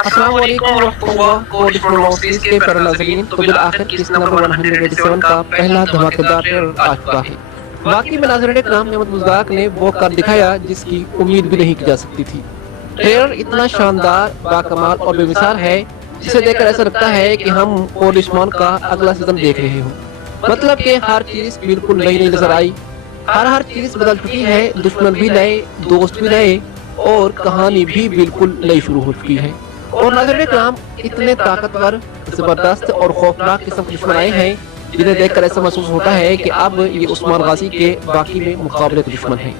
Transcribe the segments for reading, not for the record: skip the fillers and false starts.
अस्सलाम वालेकुम रहमतुल्लाह और डिफरेंट सीरीज के प्यारे नाज़रीन, तो बिल आखिर किस्त नंबर 187 का पहला धमाकेदार ट्रेलर आ चुका है। वाकई में नाज़रीन कराम, मोहम्मद मुश्ताक ने वो कर दिखाया जिसकी उम्मीद भी नहीं की जा सकती थी। ट्रेलर इतना शानदार, बाकमाल और बेमिसाल है जिसे देखकर ऐसा लगता है कि हम पोलिसमैन का अगला सीजन देख रहे हो। मतलब कि हर चीज बिल्कुल नई नई नजर आई, हर चीज बदल चुकी है, दुश्मन भी नए, दोस्त भी नए और कहानी भी बिल्कुल नई शुरू हो चुकी है। और नाज़रीन कराम, इतने ताकतवर, जबरदस्त और खौफनाक किस्म के दुश्मन आए हैं जिन्हें देखकर ऐसा महसूस होता है कि अब ये उस्मान गाजी के बाकी में मुकाबले के दुश्मन हैं।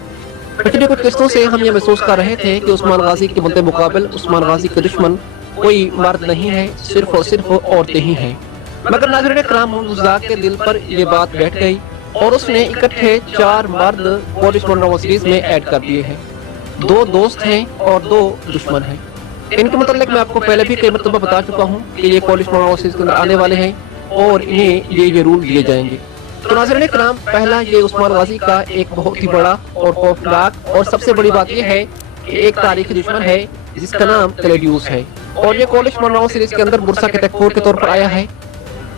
पिछली कुछ किस्तों से हम ये महसूस कर रहे थे कि उस्मान गाजी के मुद्दे मुकाबल उस्मान गाजी के दुश्मन कोई मर्द नहीं है, सिर्फ और सिर्फ औरतें ही हैं। मगर नाज़रीन कराम, मोहम्मद मुश्ताक के दिल पर ये बात बैठ गई और उसने इकट्ठे 4 मर्द पोलिसमैन सीरीज में ऐड कर दिए हैं। 2 दोस्त हैं और 2 दुश्मन हैं। इनके मतलब मैं आपको पहले भी कई मरतबा बता चुका हूँ कि ये पोलिसमैन सीरीज के अंदर आने वाले हैं और इन्हें ये रूल दिए जाएंगे। तो नाज़रीन कराम, पहला ये उस्मान गाजी का एक बहुत ही बड़ा और खौफनाक और सबसे बड़ी बात यह है कि एक तारीखी दुश्मन है जिसका नाम क्लेडियस है और ये पोलिसमैन सीरीज के अंदर बुरसा के तकफूर के तौर पर आया है।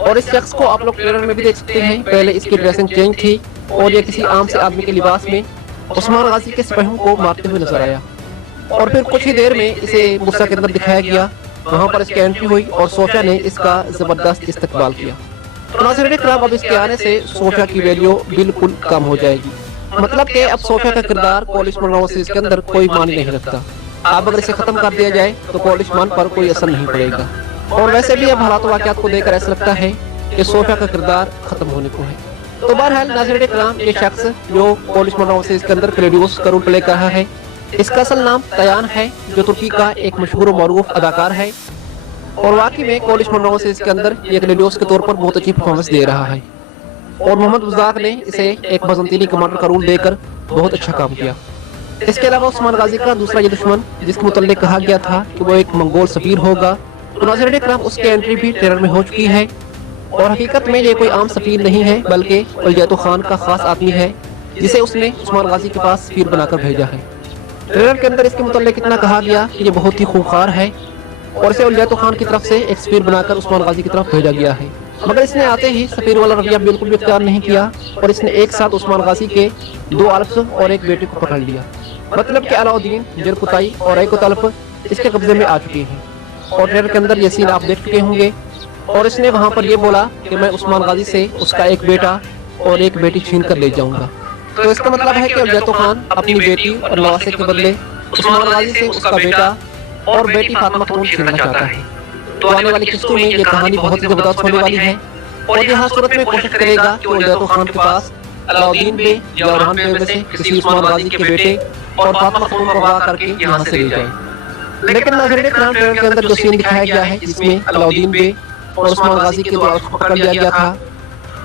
और इस शख्स को आप लोग ट्रेलर में भी देख सकते हैं। पहले इसकी ड्रेसिंग चेंज थी और ये किसी आम से आदमी के लिबास में उस्मान गाजी के सिपाहियों को मारते हुए नजर आया और फिर कुछ ही देर में इसे बुरसा के अंदर दिखाया गया। वहां पर इसकी एंट्री हुई और सोफिया ने इसका जबरदस्त इस्तकबाल किया। तो नाज़रीन कराम, अब इसके आने से सोफिया की वैल्यू बिल्कुल कम हो जाएगी। मतलब कि अब सोफिया का किरदार पोलिसमैन सीरीज के अंदर कोई मानी नहीं रखता। अब अगर इसे खत्म कर दिया जाए तो पोलिसमैन पर कोई असर नहीं पड़ेगा। और वैसे भी अब हालात वाक़यात को देखकर ऐसा लगता है कि सोफिया का किरदार खत्म होने को है। तो बहरहाल नाज़रीन कराम, ये शख्स जो पोलिसमैन सीरीज के अंदर क्लेडियस का रोल प्ले कर रहा है, इसका असल नाम तयान है, जो तुर्की का एक मशहूर और मरूफ अदाकार है और वाकई में पोलिसमैन सीरीज के अंदर ये क्लेडियस के तौर पर बहुत अच्छी परफॉर्मेंस दे रहा है। और मोहम्मद मुश्ताक ने इसे एक बजंतीनी कमांडर का रोल देकर बहुत अच्छा काम किया। इसके अलावा उस्मान गाजी का दूसरा ये दुश्मन जिसके मुतल्लिक कहा गया था कि वो एक मंगोल सफीर होगा, तो नाज़रीन कराम, उसकी एंट्री भी ट्रेलर में हो चुकी है। और हकीकत में ये कोई आम सफीर नहीं है बल्कि उलजैतो खान का खास आदमी है जिसे उसने उस्मान गाजी के पास सफीर बनाकर भेजा है। ट्रेलर के अंदर इसके मुतल्लिक इतना कहा गया कि ये बहुत ही खूंखार है और इसे उलजैतो खान की तरफ से एक सफीर बनाकर उस्मान गाजी की तरफ भेजा गया है। मगर इसने आते ही सफीर वाला रवैया बिल्कुल भी इख्तियार नहीं किया और इसने एक साथ उस्मान गाजी के 2 अल्फ्स और एक बेटे को पकड़ लिया। मतलब कि अलाउद्दीन, जरकुताई और ऐकोतल्फ इसके कब्जे में आ चुके हैं। और ट्रेलर के अंदर ये सीन आप देख चुके होंगे। और इसने वहां पर ये बोला कि मैं उस्मान गाजी से उसका एक बेटा और एक बेटी छीन कर ले जाऊंगा। तो इसका मतलब है कि उलजैतो खान अपनी बेटी और नवासे के बदले उस्मान गाजी से उसका बेटा और बेटी फातिमा खातून छीनना चाहता है। तो आने वाली किस्तों में ये कहानी बहुत ही जबरदस्त होने वाली है और ये हर सूरत में कोशिश करेगा कि उलजैतो खान के पास अलाउद्दीन बे या बुरहान बे में से किसी उस्मान गाजी के बेटे और फातिमा खातून को अगवा करके यहाँ से ले जाए। लेकिन नाज़रीन कराम, ट्रेलर के अंदर जो सीन दिखाया गया है जिसमें अलाउद्दीन बे और उस्मान गाजी के 2 अल्फ्स को पकड़ लिया गया था,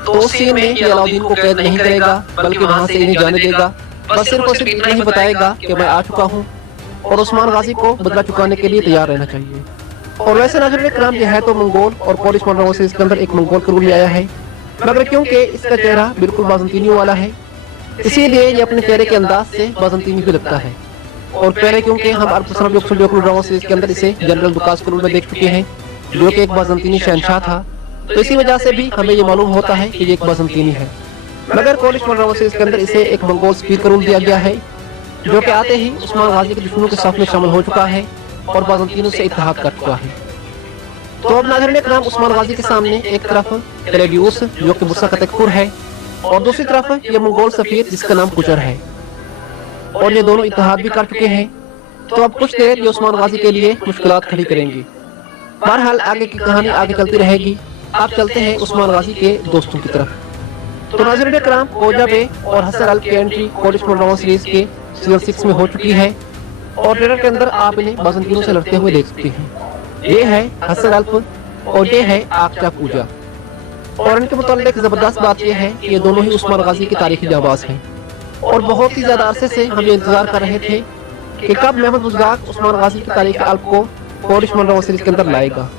तो उस सीन में ये अलाउद्दीन को कैद नहीं करेगा बल्कि वहां से इन्हें जाने देगा। बस सिर्फ और सिर्फ इतना ही बताएगा कि मैं आ चुका हूं और उस्मान गाजी को बदला चुकाने के लिए तैयार रहना चाहिए। और वैसे नाज़रीन कराम, यह है तो मंगोल और पोलिसमैन सीरीज के अंदर एक मंगोल का रोल में आया है, मगर क्योंकि इसका चेहरा बिल्कुल बाज़ंतीनियों वाला है इसीलिए ये अपने चेहरे के अंदाज से बाज़ंतीनी भी लगता है। और पहले क्योंकि हम अरब सीरीज के अंदर इसे जनरल दुकास के रोल में देख चुके हैं जो कि एक बाज़ंतीनी शहंशाह था, तो इसी वजह से भी हमें ये मालूम होता है कि ये एक बाज़ंतीनी है। मगर पोलिसमैन सीरीज के अंदर इसे एक मंगोल सफीर का रोल दिया गया है जो कि आते ही उस्मान गाजी के दुश्मनों के साथ में शामिल हो चुका है और बाज़ंतीनों से इत्तेहाद कर चुका है। तो अब नाज़रीन कराम, उस्मान गाजी के सामने एक तरफ क्लेडियस जो कि बुरसा का तकफूर है और दूसरी तरफ ये मंगोल सफीर जिसका नाम कुचर है और ये दोनों इत्तेहाद भी कर चुके हैं। तो अब कुछ देर ये उस्मान गाजी के लिए मुश्किलात खड़ी करेंगी। बहरहाल आगे की कहानी आगे चलती रहेगी। आप चलते हैं उस्मान गाजी के दोस्तों की तरफ। तो नाज़रीन कराम, ओजा बे और हसन अल्फ की एंट्री पोलिसमैन सीरीज के सीजन 6 में हो चुकी है और ट्रेलर के अंदर आप इन्हें बाज़ंतीनों से लड़ते हुए देख सकते हैं। ये है हसन अल्फ और ये है आकचा पूजा। और इनके मुताल्लिक जबरदस्त बात यह है कि ये दोनों ही उस्मान गाजी के तारीखी जाबाज हैं और बहुत ही ज्यादा अरसे से हम ये इंतजार कर रहे थे कि कब मोहम्मद मुश्ताक उस्मान गाजी की तारीख अल्फ को पोलिसमैन सीरीज के अंदर लाएगा।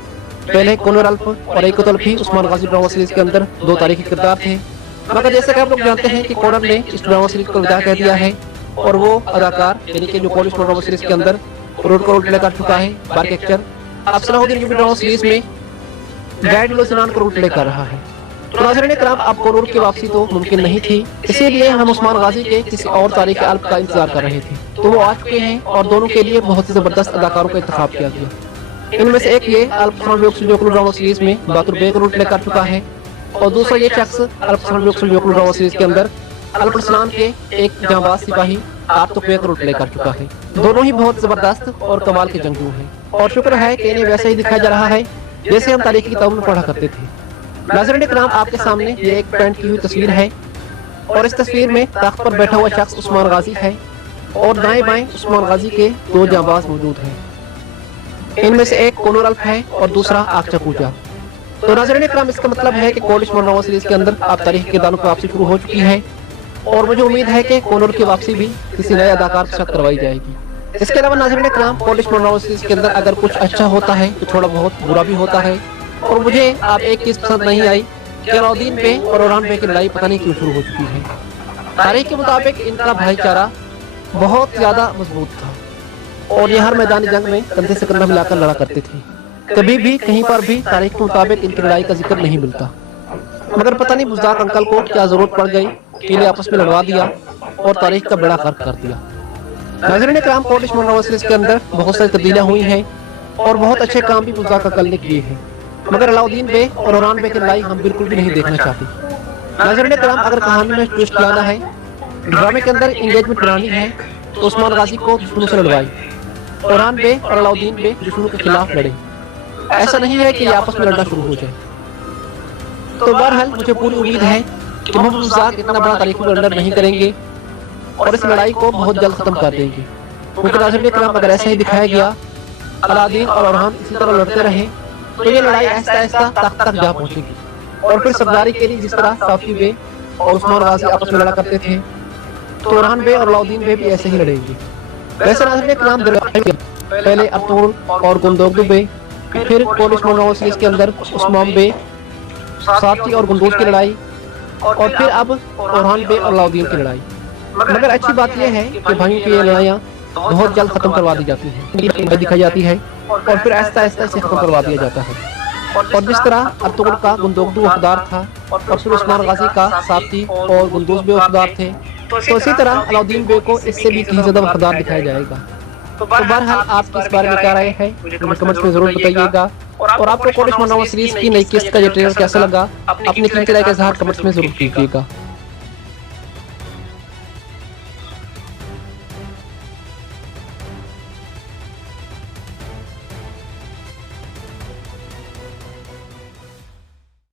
पहले कॉनर अल्फ और ऐकोतल्फ ही उस्मान गाजी ड्रामा सीरीज के अंदर 2 तारीखी किरदार थे, मगर जैसे कि आप लोग जानते हैं कि कॉनर ने इस ड्रामा सीरीज को विदा कर दिया है और वो अदाकार यानी कि जो पोलिसमैन ड्रामा सीरीज के अंदर रोल को रोल प्ले कर चुका है बार्क एक्चर, अब सलाहुद्दीन यूबी ड्रामा सीरीज में गाइड सिनान का रूट लेकर रहा है। तो नाज़रीन इकराम, अब कोनूर की वापसी तो मुमकिन नहीं थी, इसीलिए हम उस्मान गाजी के किसी और तारीख अल्प का इंतजार कर रहे थे। तो वो आ चुके हैं और दोनों के लिए बहुत ही जबरदस्त अदाकारों का इंतखाब किया गया। इनमें से एक ये अल्पसमान जोकुल ड्रामा सीरीज में बातुर बेग रूट लेकर चुका है और दूसरा ये शख्स अल्पसमान जोकुल ड्रामा सीरीज के अंदर अल्पसलान के एक जांबाज सिपाही आर्तुक बेग रूट लेकर चुका है। दोनों ही बहुत जबरदस्त और कमाल के जंगजू हैं और शुक्र है कि इन्हें वैसे ही दिखाया जा रहा है जैसे हम तारीखी किताबों में पढ़ा करते थे। नाज़रीन इकराम, आपके सामने ये एक पेंट की हुई तस्वीर है और इस तस्वीर में तख्त पर बैठा हुआ शख्स उस्मान गाजी है और दाएं बाएं उस्मान गाजी के दो जांबाज मौजूद हैं। इनमें से एक कोनूर अल्प है और दूसरा आकचा पूजा। तो नाज़रीन इकराम, इसका मतलब है कि कोड उस्मान ड्रामा सीरीज के अंदर अब तारीखी किरदारों की वापसी शुरू हो चुकी है और मुझे उम्मीद है कि कोनूर की वापसी भी किसी नए अदाकार के साथ करवाई जाएगी। इसके अलावा नाज़रीन इकराम, कोड उस्मान ड्रामा सीरीज के अंदर अगर कुछ अच्छा होता है तो थोड़ा बहुत बुरा भी होता है और मुझे आप एक चीज पसंद नहीं आई कि अलाउद्दीन बे और ओरान बे की लड़ाई पता नहीं क्यों शुरू हो चुकी है। तारीख के मुताबिक इनका भाईचारा बहुत ज्यादा मजबूत था और ये हर मैदानी जंग में कंधे से कंधा मिलाकर लड़ा करते थे। कभी भी कहीं पर भी तारीख के मुताबिक इनकी लड़ाई का जिक्र नहीं मिलता, मगर पता नहीं बुज़दार अंकल को क्या जरूरत पड़ गई कि इन्हें आपस में लड़वा दिया और तारीख का बेड़ा गर्क कर दिया। नाज़रीन इकराम, कोड उस्मान ड्रामा सीरीज के अंदर बहुत सारी तब्दीलियां हुई हैं और बहुत अच्छे काम भी बुज़दार अंकल ने किए हैं, मगर अलाउद्दीन बे और ओरान बे की लड़ाई हम बिल्कुल भी नहीं देखना चाहते। नाज़रीन इकराम, अगर कहानी में ट्विस्ट लाना है, ड्रामे के अंदर एंगेजमेंट बनानी है तो उस्मान गाजी को दुश्मनों से लड़वाई, ओरान बे और अलाउद्दीन बे दुश्मनों के खिलाफ लड़े। ऐसा नहीं है कि ये आपस में लड़ना शुरू हो जाए। तो बहरहाल मुझे पूरी उम्मीद है कि मोहम्मद बुज़दार इतना बड़ा तारीखी ब्लंडर नहीं करेंगे और इस लड़ाई को बहुत जल्द खत्म कर देंगे, क्योंकि नाज़रीन इकराम, अगर ऐसा ही दिखाया गया अलाउद्दीन और ओरान इसी तरह लड़ते रहे तो ये लड़ाई आहिस्ता आहिस्ता तख्त तक जा पहुंचेगी और फिर सरदारी के लिए जिस तरह साफी बे और उस्मान गाजी आपस में लड़ा करते थे तो ओरान बे और अलाउद्दीन बे भी ऐसे ही लड़ेंगे। वैसे नाज़रीन इकराम, पहले अर्तुगरुल और गुंदोगदु बे, फिर कोड उस्मान ड्रामा सीरीज के अंदर उस्मान बे, साथी और गुंदूज की लड़ाई और फिर अब ओरान बे और अलाउद्दीन की लड़ाई। मगर अच्छी बात यह है कि भाइयों की ये लड़ाइयाँ बहुत जल्द खत्म करवा दी जाती है, दिखाई जाती है और फिर आहिस्ता आहिस्ता इसे खत्म करवा दिया जाता है। और जिस तरह अर्तुगरुल का गुंदोगदु वफादार था और फिर उस्मान गाजी का साथी और गुंदूज भी वफादार थे, तो इसी तरह अलाउद्दीन बे को इससे भी कहीं ज्यादा वफादार दिखाया जाएगा। तो बहरहाल आपकी इस बारे में क्या राय है मुझे कमेंट्स में जरूर बताइएगा और आपको कोड उस्मान ड्रामा सीरीज की नई किस्त का ये ट्रेलर कैसा लगा अपनी कीमती राय का इज़हार कमेंट्स में जरूर कीजिएगा।